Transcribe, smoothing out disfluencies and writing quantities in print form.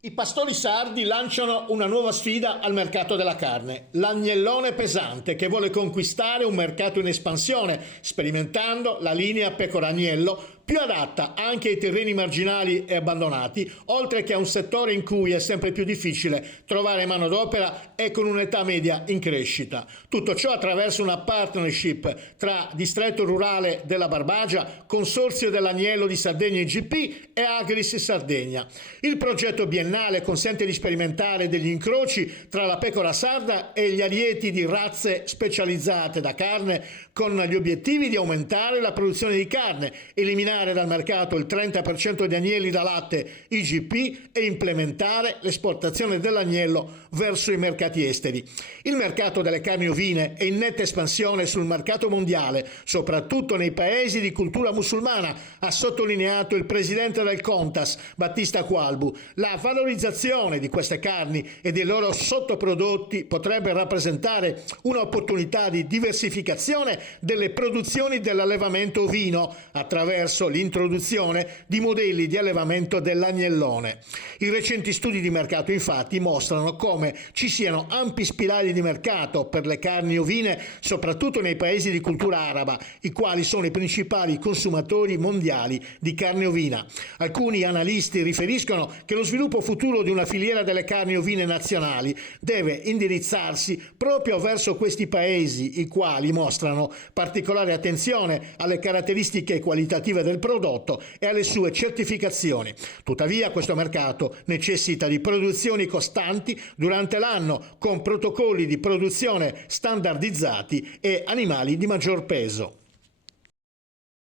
I pastori sardi lanciano una nuova sfida al mercato della carne, l'agnellone pesante che vuole conquistare un mercato in espansione, sperimentando la linea pecora agnello più adatta anche ai terreni marginali e abbandonati, oltre che a un settore in cui è sempre più difficile trovare manodopera e con un'età media in crescita. Tutto ciò attraverso una partnership tra Distretto Rurale della Barbagia, Consorzio dell'Agnello di Sardegna IGP e Agris Sardegna. Il progetto biennale consente di sperimentare degli incroci tra la pecora sarda e gli arieti di razze specializzate da carne, con gli obiettivi di aumentare la produzione di carne, eliminare dal mercato il 30% di agnelli da latte IGP e implementare l'esportazione dell'agnello verso i mercati esteri. Il mercato delle carni ovine è in netta espansione sul mercato mondiale, soprattutto nei paesi di cultura musulmana, ha sottolineato il presidente del CONTAS, Battista Qualbu. La valorizzazione di queste carni e dei loro sottoprodotti potrebbe rappresentare un'opportunità di diversificazione delle produzioni dell'allevamento ovino attraverso l'introduzione di modelli di allevamento dell'agnellone. I recenti studi di mercato infatti mostrano come ci siano ampi spirali di mercato per le carni ovine, soprattutto nei paesi di cultura araba, i quali sono i principali consumatori mondiali di carne ovina. Alcuni analisti riferiscono che lo sviluppo futuro di una filiera delle carni ovine nazionali deve indirizzarsi proprio verso questi paesi, i quali mostrano particolare attenzione alle caratteristiche qualitative del prodotto e alle sue certificazioni. Tuttavia, questo mercato necessita di produzioni costanti durante l'anno, con protocolli di produzione standardizzati e animali di maggior peso.